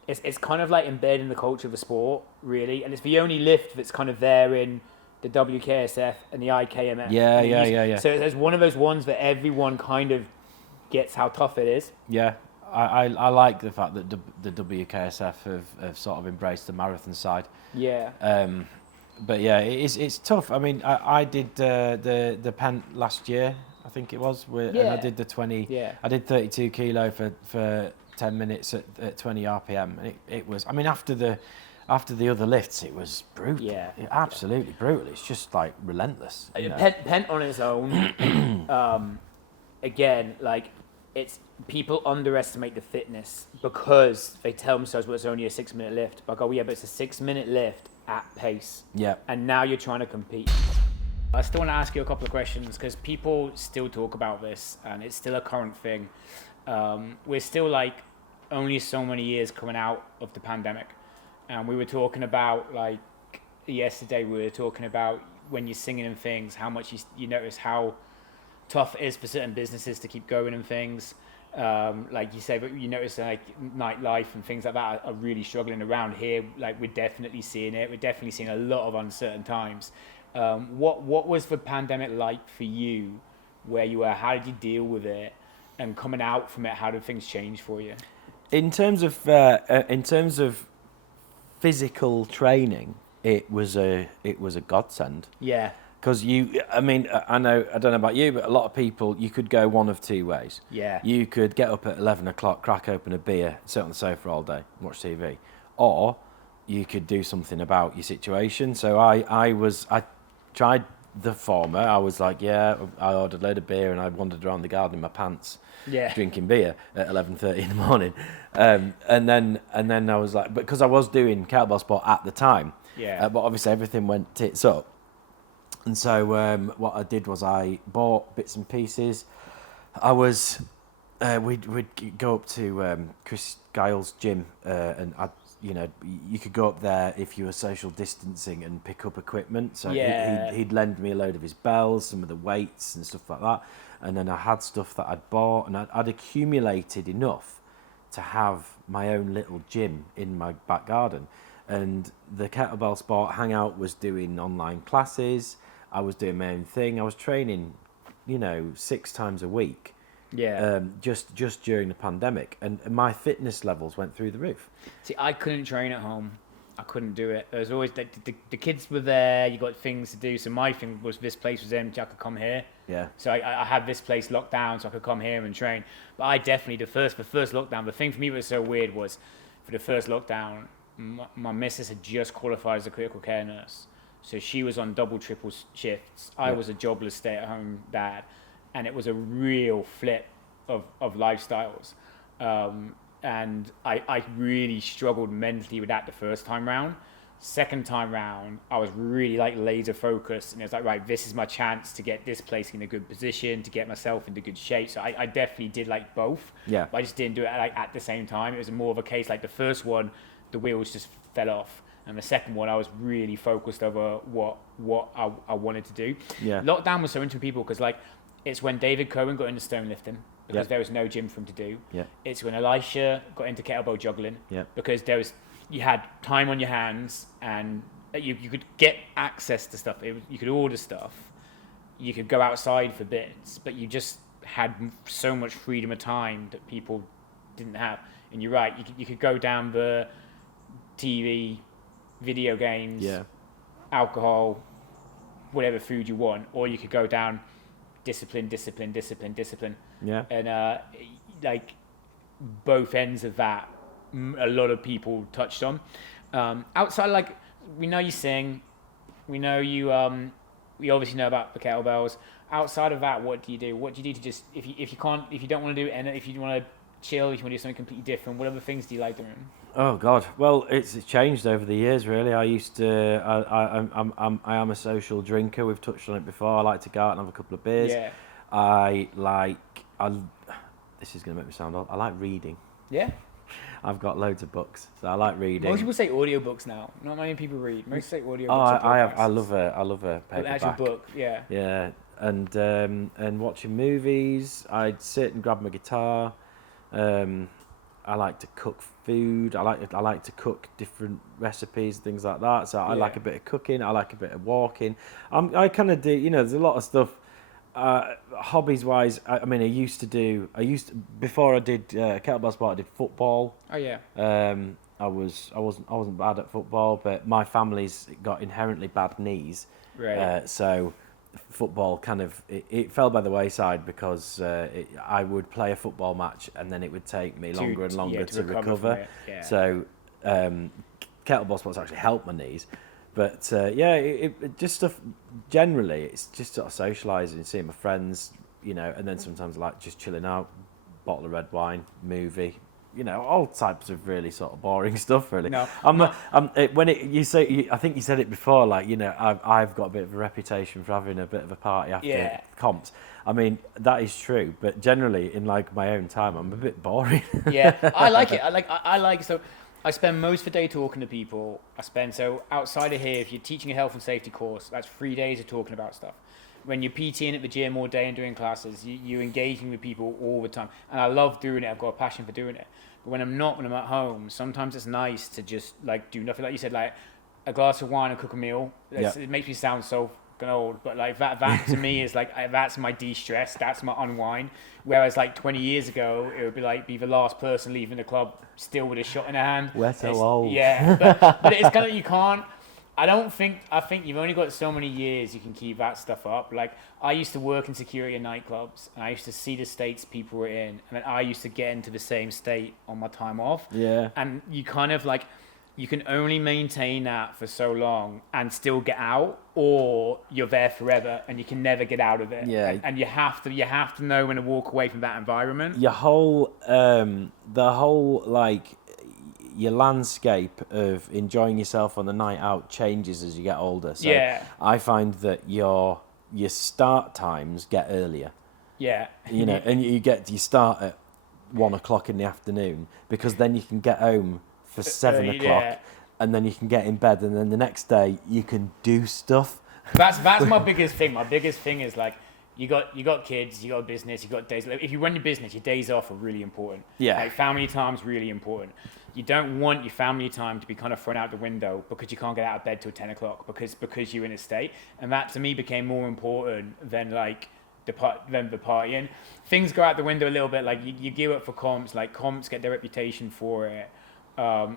it's kind of like embedded in the culture of the sport, really, and it's the only lift that's kind of there in the WKSF and the IKMF. Yeah. So it's one of those ones that everyone kind of gets how tough it is. Yeah, I like the fact that the WKSF have sort of embraced the marathon side. Yeah. But yeah, it's tough. I mean, I did the Pent last year, I think it was, and I did the 20. Yeah. I did 32 kilo for 10 minutes at 20 RPM, and it was. I mean, after the other lifts, it was brutal. Yeah. Absolutely brutal. It's just like relentless. Pent on its own, again, like, it's, people underestimate the fitness because they tell themselves, well, it's only a 6-minute lift. But I go, yeah, but it's a 6-minute lift at pace. Yeah. And now you're trying to compete. I still want to ask you a couple of questions because people still talk about this and it's still a current thing. We're still, like, only so many years coming out of the pandemic. And we were talking about, like, yesterday we were talking about when you're singing and things, how much you notice how tough it is for certain businesses to keep going and things. Like you say, but you notice, like, nightlife and things like that are really struggling around here. Like, we're definitely seeing it. We're definitely seeing a lot of uncertain times. What was the pandemic like for you, where you were? How did you deal with it? And coming out from it, how did things change for you? In terms of physical training, it was a godsend. Yeah. Because I don't know about you, but a lot of people, you could go one of two ways. Yeah. You could get up at 11 o'clock, crack open a beer, sit on the sofa all day, watch TV. Or you could do something about your situation. So I tried the former. I was like, I ordered a load of beer and I wandered around the garden in my pants, drinking beer at 11:30 in the morning. And then I was like, because I was doing Kettlebell Sport at the time. Yeah. But obviously everything went tits up. And so what I did was I bought bits and pieces. We'd go up to Chris Giles' gym, and you could go up there if you were social distancing and pick up equipment. So he'd lend me a load of his bells, some of the weights and stuff like that. And then I had stuff that I'd bought, and I'd accumulated enough to have my own little gym in my back garden. And the Kettlebell Sport Hangout was doing online classes. I was doing my own thing. I was training, 6 times a week. Yeah. Just during the pandemic, and my fitness levels went through the roof. See, I couldn't train at home. I couldn't do it. There was always the kids were there. You got things to do. So my thing was, this place was empty. I could come here. Yeah. So I had this place locked down, so I could come here and train. But I definitely the first lockdown. The thing for me that was so weird was, for the first lockdown, my missus had just qualified as a critical care nurse. So she was on double, triple shifts. I was a jobless stay-at-home dad. And it was a real flip of lifestyles. And I really struggled mentally with that the first time round. Second time round, I was really, like, laser focused. And it was like, right, this is my chance to get this place in a good position, to get myself into good shape. So I definitely did, like, both. Yeah. But I just didn't do it, like, at the same time. It was more of a case, like, the first one, the wheels just fell off. And the second one, I was really focused over what I wanted to do. Yeah. Lockdown was so interesting for people because, like, it's when David Cohen got into stone lifting because there was no gym for him to do. Yeah. It's when Elisha got into kettlebell juggling because you had time on your hands and you could get access to stuff. You could order stuff. You could go outside for bits, but you just had so much freedom of time that people didn't have. And you're right, you could go down the TV, video games, alcohol, whatever food you want, or you could go down discipline. Yeah. And like both ends of that, a lot of people touched on. Outside, like, we know you sing, we know you. We obviously know about the kettlebells. Outside of that, what do you do? What do you do to just if you don't want to do it, and if you want to chill, if you want to do something completely different, what other things do you like doing? Oh God! Well, it's changed over the years. Really, I used to. I am a social drinker. We've touched on it before. I like to go out and have a couple of beers. Yeah. This is going to make me sound old. I like reading. Yeah. I've got loads of books, so I like reading. Most people say audiobooks now. Not many people read. Most say audiobooks. Oh, or I podcasts. love a paperback. An actual book, yeah. Yeah, and watching movies. I'd sit and grab my guitar. I like to cook food. I like to cook different recipes, things like that. So I like a bit of cooking. I like a bit of walking. I kind of do. You know, there's a lot of stuff. Hobbies wise, before I did Kettlebell Sport, I did football. Oh yeah. I wasn't bad at football, but my family's got inherently bad knees. Right. So football kind of it fell by the wayside because I would play a football match and then it would take me longer and longer to recover. Yeah. So kettlebell sports actually helped my knees. But it just stuff. Generally, it's just sort of socialising, seeing my friends, you know, and then sometimes I like just chilling out, bottle of red wine, movie, you know, all types of really sort of boring stuff. Really, no, I think you said it before, like, you know, I've got a bit of a reputation for having a bit of a party after comps. I mean, that is true, but generally, in like my own time, I'm a bit boring. Yeah, I like it. I like so. I spend most of the day talking to people. So outside of here, if you're teaching a health and safety course, that's 3 days of talking about stuff. When you're PTing at the gym all day and doing classes, you're engaging with people all the time. And I love doing it. I've got a passion for doing it. But when I'm at home, sometimes it's nice to just like do nothing. Like you said, like a glass of wine and cook a meal. It makes me sound so old, but like that to me is like that's my de-stress, that's my unwind. Whereas like 20 years ago, it would be the last person leaving the club still with a shot in their hand. We're so old. Yeah, but it's kind of you can't. I think you've only got so many years you can keep that stuff up. Like I used to work in security in nightclubs, and I used to see the states people were in, and then I used to get into the same state on my time off. Yeah, and you kind of like. You can only maintain that for so long and still get out, or you're there forever and you can never get out of it. Yeah. And you have to know when to walk away from that environment. Your whole like your landscape of enjoying yourself on the night out changes as you get older. So yeah. I find that your start times get earlier. Yeah. You know, and you start at 1 o'clock in the afternoon because then you can get home for 7 o'clock, and then you can get in bed, and then the next day you can do stuff. That's my biggest thing. My biggest thing is like you got kids, you got a business, you got days. If you run your business, your days off are really important. Yeah. Like family time's really important. You don't want your family time to be kind of thrown out the window because you can't get out of bed till 10 o'clock because you're in a state, and that to me became more important than like the partying. Things go out the window a little bit. Like you gear up for comps. Like comps get their reputation for it.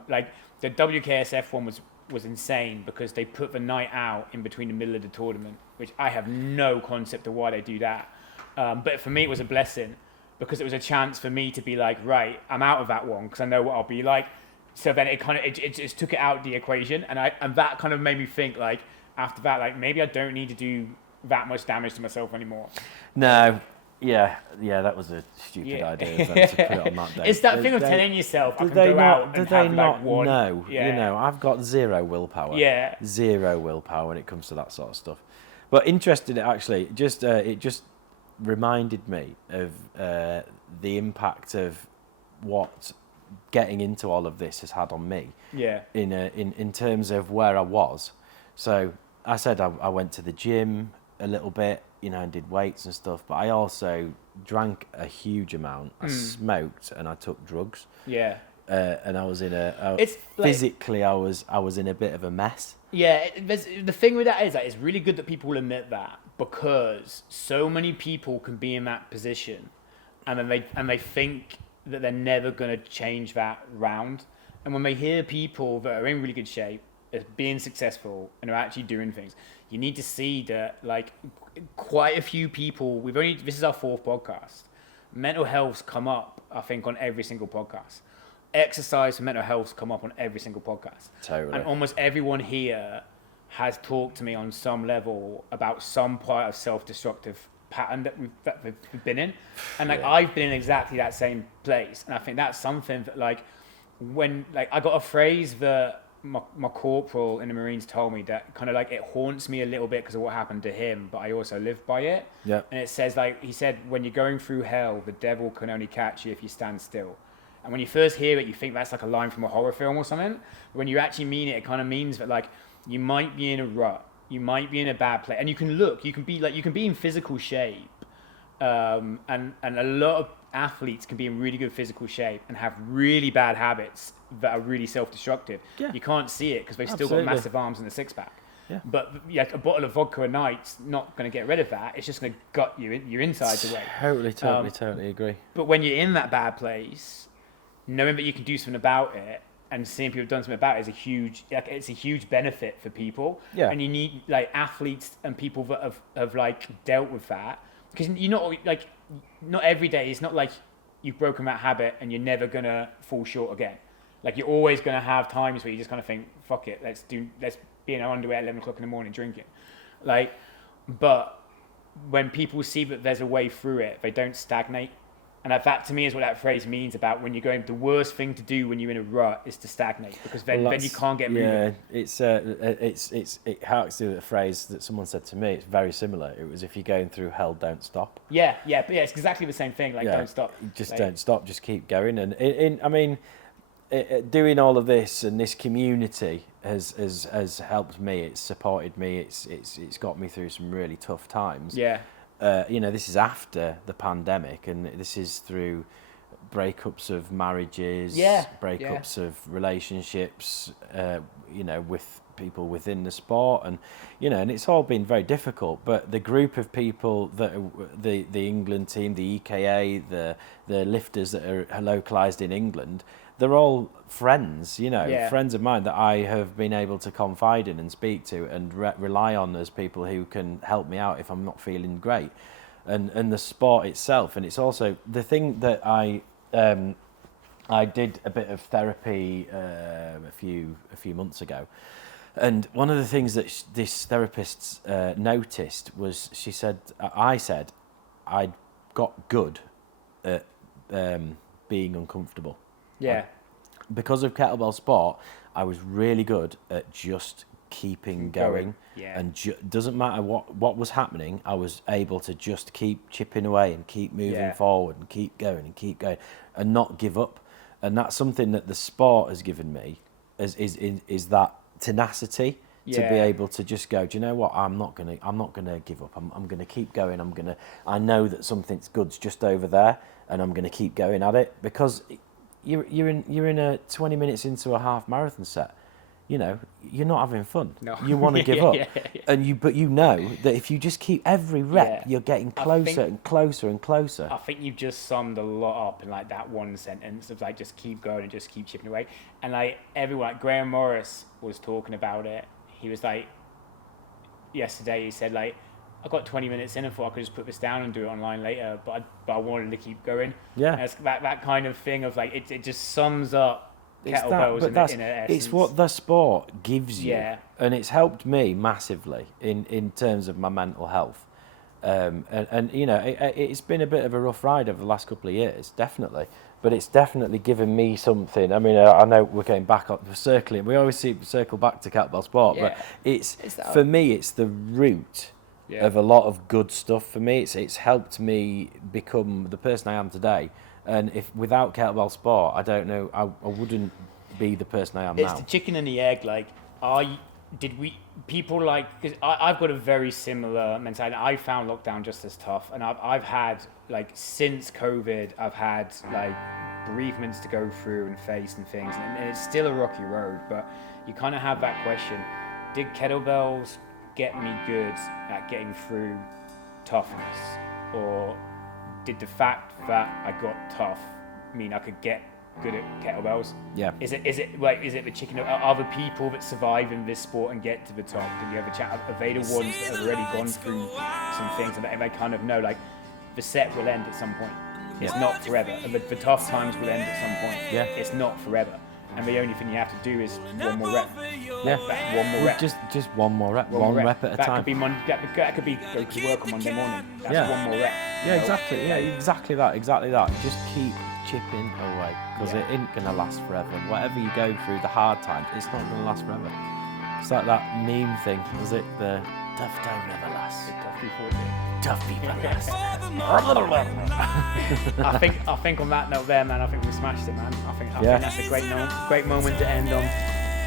Like the WKSF one was insane because they put the night out in between the middle of the tournament, which I have no concept of why they do that. But for me, it was a blessing because it was a chance for me to be like, right, I'm out of that one because I know what I'll be like. So then it just took it out of the equation, and that kind of made me think like after that, like maybe I don't need to do that much damage to myself anymore. No. Yeah, that was a stupid idea of them to put it on that day. It's that thing of telling yourself, I can go out and have like one. No, yeah. You know, I've got zero willpower. Yeah. Zero willpower when it comes to that sort of stuff. But interested, actually, it just reminded me of the impact of what getting into all of this has had on me. Yeah. In terms of where I was. So I said I went to the gym a little bit, you know, and did weights and stuff, but I also drank a huge amount. I smoked and I took drugs. Yeah. And I was in physically I was in a bit of a mess. Yeah, the thing with that is that it's really good that people admit that because so many people can be in that position and then they think that they're never going to change that round. And when they hear people that are in really good shape, as being successful and are actually doing things, you need to see that like quite a few people, this is our 4th podcast. Mental health's come up, I think, on every single podcast. Exercise for mental health's come up on every single podcast. Totally. And almost everyone here has talked to me on some level about some part of self-destructive pattern that we've been in. And like, I've been in exactly that same place. And I think that's something that like, when like I got a phrase that my corporal in the Marines told me that kind of like it haunts me a little bit because of what happened to him, but I also live by it. Yeah. And it says like, he said, when you're going through hell, the devil can only catch you if you stand still. And when you first hear it, you think that's like a line from a horror film or something. But when you actually mean it, it kind of means that like, you might be in a rut, you might be in a bad place, and you can be in physical shape. And a lot of athletes can be in really good physical shape and have really bad habits that are really self-destructive. Yeah. You can't see it because they've still got massive arms and a six-pack. Yeah. But yeah, a bottle of vodka a night's not going to get rid of that. It's just going to gut your insides away. Totally agree. But when you're in that bad place, knowing that you can do something about it and seeing people have done something about it is it's a huge benefit for people. Yeah. And you need like athletes and people that have like dealt with that, because you're not every day. It's not like you've broken that habit and you're never gonna fall short again. Like you're always gonna have times where you just kind of think, fuck it, let's be in our underwear at 11 o'clock in the morning drinking. Like, but when people see that there's a way through it, they don't stagnate. And that to me is what that phrase means about when you're going, the worst thing to do when you're in a rut is to stagnate, because then you can't get moving. Yeah, it harks to the phrase that someone said to me. It's very similar. It was, if you're going through hell, don't stop. Yeah, it's exactly the same thing. Like, don't stop. Just don't stop. Just keep going. And I mean, doing all of this and this community has helped me. It's supported me. It's got me through some really tough times. Yeah. This is after the pandemic, and this is through breakups of marriages, breakups of relationships, with people within the sport, and it's all been very difficult. But the group of people that are the England team, the EKA, the lifters that are localised in England, they're all friends, friends of mine that I have been able to confide in and speak to and rely on as people who can help me out if I'm not feeling great. And the sport itself, and it's also the thing that I did a bit of therapy a few months ago, and one of the things that this therapist noticed was I said I'd got good at being uncomfortable. Yeah. Because of Kettlebell Sport, I was really good at just keeping going. Yeah. And doesn't matter what was happening, I was able to just keep chipping away and keep moving forward and keep going and not give up. And that's something that the sport has given me is that tenacity to be able to just go, do you know what? I'm not gonna give up. I'm gonna keep going. I know that something's good's just over there, and I'm gonna keep going at it, because you're in a 20 minutes into a half marathon set. You're not having fun. No. You want to give up. But you know that if you just keep every rep, you're getting closer and closer and closer. I think you've just summed a lot up in like that one sentence of like, just keep going and just keep chipping away. And like everyone, like Graham Morris was talking about it. He was like, yesterday he said like, I got 20 minutes in and thought I could just put this down and do it online later, but I wanted to keep going. Yeah. And it's that kind of thing of like, it just sums up kettlebells in essence. It's what the sport gives you. Yeah. And it's helped me massively in terms of my mental health. It's been a bit of a rough ride over the last couple of years, definitely. But it's definitely given me something. I mean, I know we're getting back up, circling. We always circle back to Kettlebell Sport, but for me, it's the root of a lot of good stuff for me. It's helped me become the person I am today. And if without Kettlebell Sport, I don't know, I wouldn't be the person I am now. It's the chicken and the egg. Like, because I've got a very similar mentality. I found lockdown just as tough, and I've had like since COVID, I've had like bereavements to go through and face and things, and it's still a rocky road. But you kind of have that question: did kettlebells get me good at getting through toughness, or did the fact that I got tough mean I could get good at kettlebells? Yeah. Is it the chicken? Are other people that survive in this sport and get to the top? Did you ever chat? Are they the ones that have already gone through some things and they kind of know like the set will end at some point? It's not forever. And the tough times will end at some point. Yeah. It's not forever. and the only thing you have to do is one more rep. Yeah, One more rep. Just one more rep, one rep at a that time. Could be that could be go to work on Monday morning. That's Yeah. one more rep. Yeah, exactly. Yeah, exactly that. Just keep chipping away, because it ain't gonna last forever. Whatever you go through, the hard times, it's not gonna last forever. It's like that meme thing, was it? The tough time never lasts. Tough people last. I think on that note there, man, I think we smashed it, man. I think that's a great moment to end on.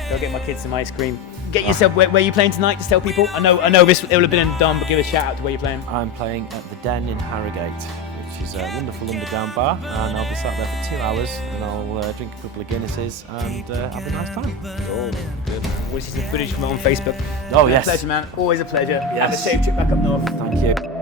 Go get my kids some ice cream. Get yourself where are you playing tonight? Just tell people. I know this it will have been done, but give a shout out to where you're playing. I'm playing at the Den in Harrogate, which is a wonderful underground bar, and I'll be sat there for 2 hours, and I'll drink a couple of Guinnesses and have a nice time. Oh, good. We'll see some footage from it on Facebook. Oh, yes. Pleasure, man. Always a pleasure. Yes. Have a safe trip back up north. Thank you.